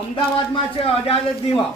અમદાવાદમાં છે અડાલજની વાવ,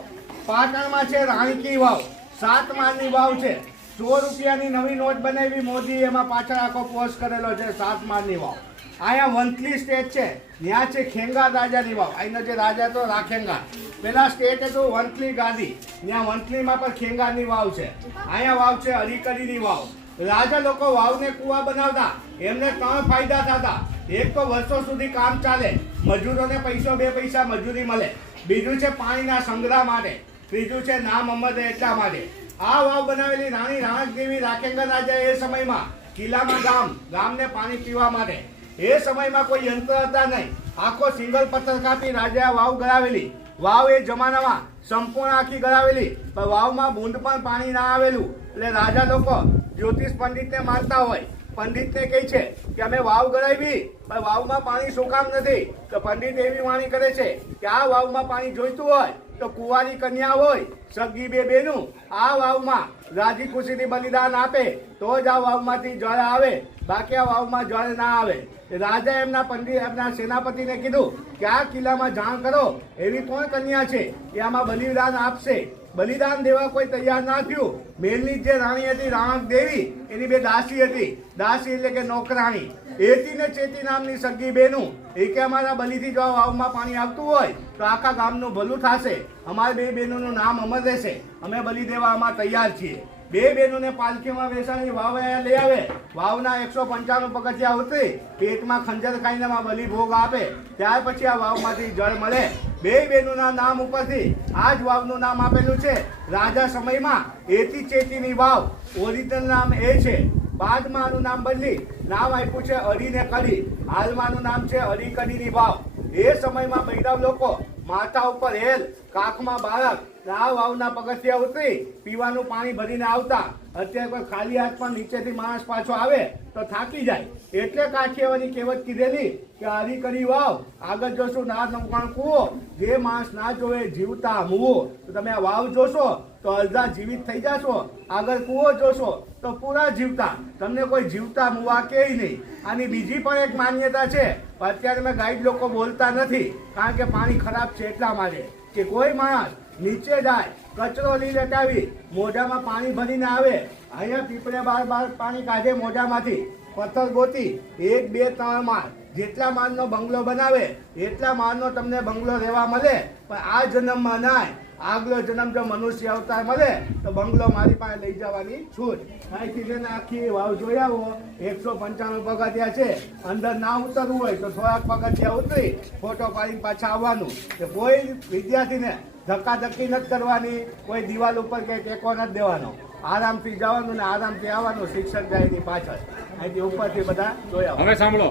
પાટણમાં છે રાણી કી વાવ, 7 માળની વાવ છે, 100 રૂપિયાની નવી નોટ બનાવી મોદી, એમાં પાછળ આખો પોસ્ટ કરેલો છે 7 માળની વાવ. અહીંયા વંથલી સ્ટેટ છે, ત્યાં છે ખેંગાર રાજાની વાવ. અહીંનો જે રાજા તો રાખેંગાર, પેલા સ્ટેટ હતું વંથલી ગાદી, ત્યાં વંથલીમાં પણ ખેંગારની વાવ છે. અહીંયા વાવ છે હરિકડીની વાવ. રાજા લોકો વાવને કુવા બનાવતા, એમને 3 ફાયદા થતા. એક તો વર્ષો સુધી કામ ચાલે, મજૂરોને પૈસો 2 પૈસા મજૂરી મળે. બીજું છે પાણીના સંગ્રહ માટે. ત્રીજું છે નામ અમર એટલા માટે. આ વાવ બનાવેલી રાણી રાણકદેવી રાખેંગર રાજા એ સમયમાં કિલ્લામાં ગામને પાણી પીવા માટે. એ સમયમાં કોઈ યંત્ર હતા નહીં, આખો સિંગલ પથ્થર કાપી રાજાએ વાવ ગળાવેલી. વાવ એ જમાનામાં સંપૂર્ણ આખી ગળાવેલી, પણ વાવમાં બૂંદ પણ પાણી ના આવેલું. એટલે રાજા લોકો જ્યોતિષ પંડિતને માનતા હોય, પંડિતને કહે છે કે અમે વાવ ગળાવી, પણ વાવમાં પાણી શું કામ નથી. તો પંડિત એવી વાણી કરે છે કે આ વાવમાં પાણી જોઈતું હોય તો કુંવારી કન્યા હોય, સગી બેનું, આ વાવમાં રાજી ખુશીથી બલિદાન આપે તો જ આ વાવમાંથી જળ આવે, બાકી આ વાવમાં જળ ના આવે. રાજા એમના સેનાપતિને કીધું કે આ કિલ્લામાં જાણ કરો એવી કોણ કન્યા છે એ આમાં બલિદાન આપશે. બલિદાન દેવા કોઈ તૈયાર ના થયું. મેલની જે રાણી હતી રાણક દેવી, એની 2 દાસી હતી. દાસી એટલે કે નોકરાણી. એતી ને ચેતી નામની સગી બેનું એ કે અમારા બલિથી જો વાવમાં પાણી આવતું હોય તો આખા ગામનું ભલું થશે, અમારી 2 બહેનોનું નામ અમર રહેશે, અમે બલિ દેવા આમાં તૈયાર છીએ. 2 બહેનોને પાલખીમાં બેસાડી વાવ લઈ આવે. વાવના 195 પગથિયા ઉતરી, પેટમાં ખંજર ખાઈને બલિ ભોગ આપે. ત્યાર પછી આ વાવમાંથી જળ મળે. 2 બહેનોના નામ ઉપરથી આ જ વાવનું નામ આપેલું છે. રાજા સમયમાં એતી ચેતીની વાવ, ઓરિજિનલ નામ એ છે. બાદમાં આનું નામ બદલી નામ આપ્યું છે અડી ને કડી. હાલમાંનું નામ છે હરિકડીની વાવ. એ સમયમાં બૈરાવ લોકો માથા ઉપર હેલ, કાખમાં બાળક, આ વાવના પગથિયા ઉતરી પીવાનું પાણી ભરીને આવતા. અત્યારે કોઈ ખાલી હાથ પણ નીચેથી માણસ પાછો આવે તો થાકી જાય. એટલે કાઠિયાવાડી કહેવત કીધેલી કે હરિકડી વાવ, આગળ જોશું ના નમકાણ કૂવો, જે માણસ ના જોવે જીવતા મૂવો. તો તમે આ વાવ જોશો તો અડધા જીવિત થઈ જશો, આગળ કૂવો જોશો તો પૂરા જીવતા. તમને કોઈ જીવતા મૂવા કે નહીં. આની બીજી પણ એક માન્યતા છે, અત્યારે મેં ગાઈડ લોકો બોલતા નથી કારણ કે પાણી ખરાબ છે એટલા માટે, કે કોઈ માણસ નીચે જાય, કચરો લઈ લટાવી મોઢામાં પાણી ભરીને આવે, અહીંયા પીપળે બાર પાણી કાઢે મોઢામાંથી, પથ્થર ગોતી 1 2 3 માળ, જેટલા માળનો બંગલો બનાવે એટલા માળનો તમને બંગલો રહેવા મળે. પણ આ જન્મમાં ના, આગલો જન્મ જો મનુષ્ય અવતાર મળે તો બંગલો મારી પાસે લઈ જવાની છૂટ. અહીંથી જઈને આખી વાવ જોઈ આવો. 195 પગથિયા છે, અંદર ના ઉતરવું હોય તો થોડાક પગથિયા ઉતરી ફોટો પાડીને પાછા આવવાનું. કોઈ વિદ્યાર્થીને ધક્કાધક્કી નથી કરવાની, કોઈ દિવાલ ઉપર કે ટેકો નથી દેવાનો. આરામથી જવાનું ને આરામથી આવવાનું. શિક્ષક જાય એની પાછળ, અહીંથી ઉપરથી બધા જોયા. હવે સાંભળો,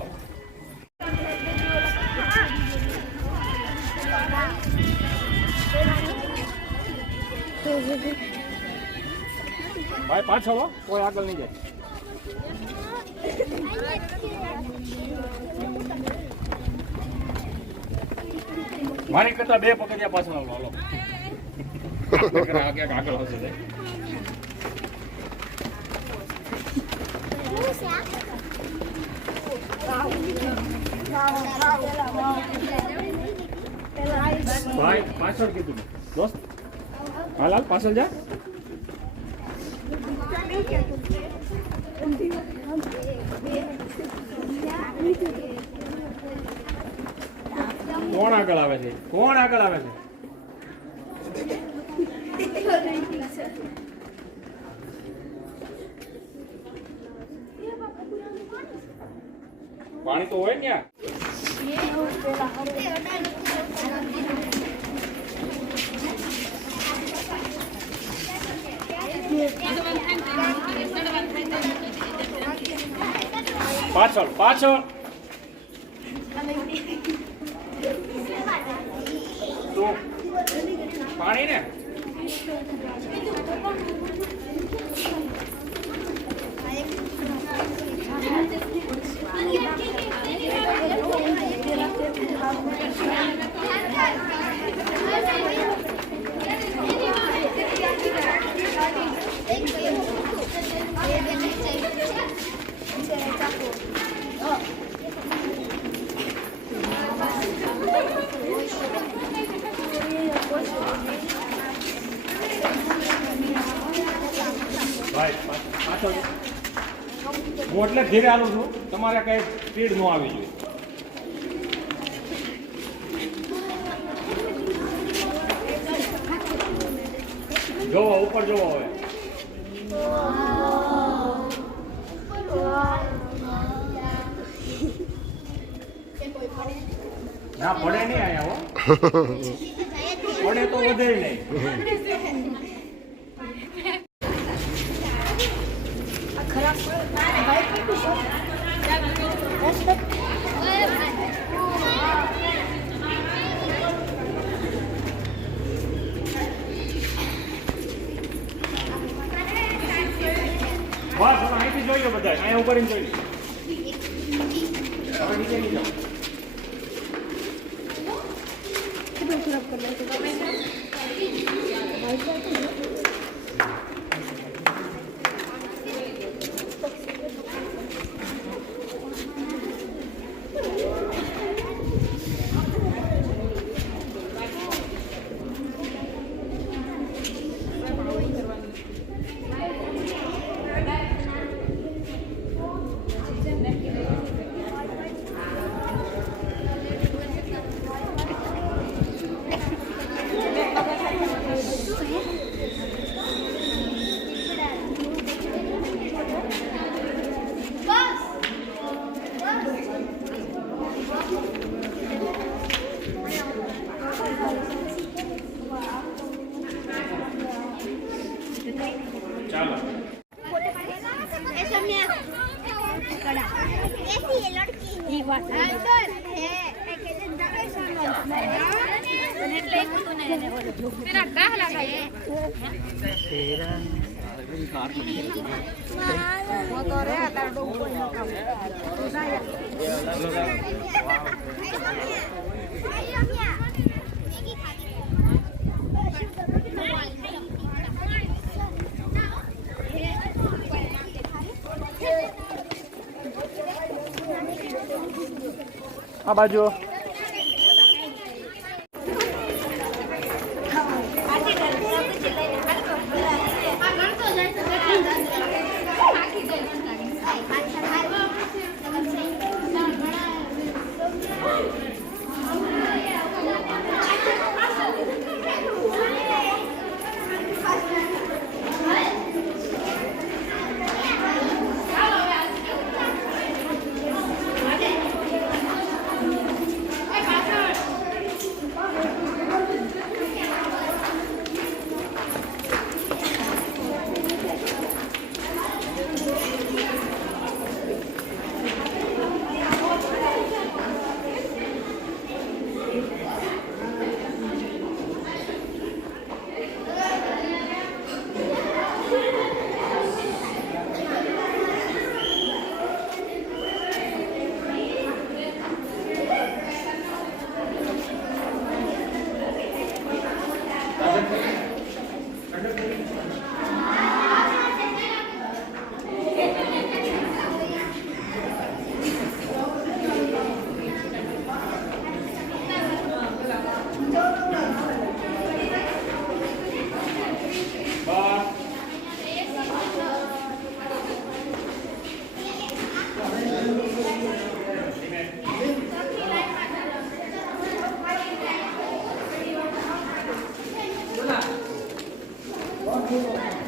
ભાઈ પાછળ હો, કોઈ આગળ નહીં જાય. મારી કરતા 2 પગથિયા પાછળ આવો. હાલો આગળ આવશે. ભાઈ પાછળ કીધું દોસ્ત, હાલ પાછળ જા. કોણ આગળ આવે છે? કોણ આગળ આવે છે? પાણી તો હોય ને. પાછળ પાછળ તો પાણી ને પાછળ હું એટલે જ ધીરે હાલું છું, તમારે કઈ સ્પીડ ન આવી જોઈએ. જોવો ઉપર જોવો હવે. ના પડે નહીં આયા હો. પડે તો વધે નહીં. બસ હવે અહીંથી જોઈ લો બધા, અહીંયા ઉપર જોઈ લો. હવે નીચે નહીં જાઓ. ચાલો આ બાજુ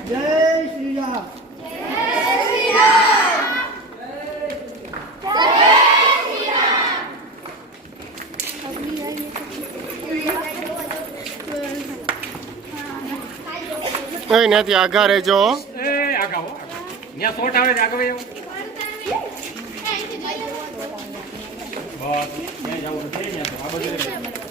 જય શ્રી રામ. ત્યાંથી આગા રહેજો. એ આગા હો, ત્યાં શોટ આવે છે આગળ ભાઈ. બસ ત્યાં જવું છે, ત્યાં આ બધું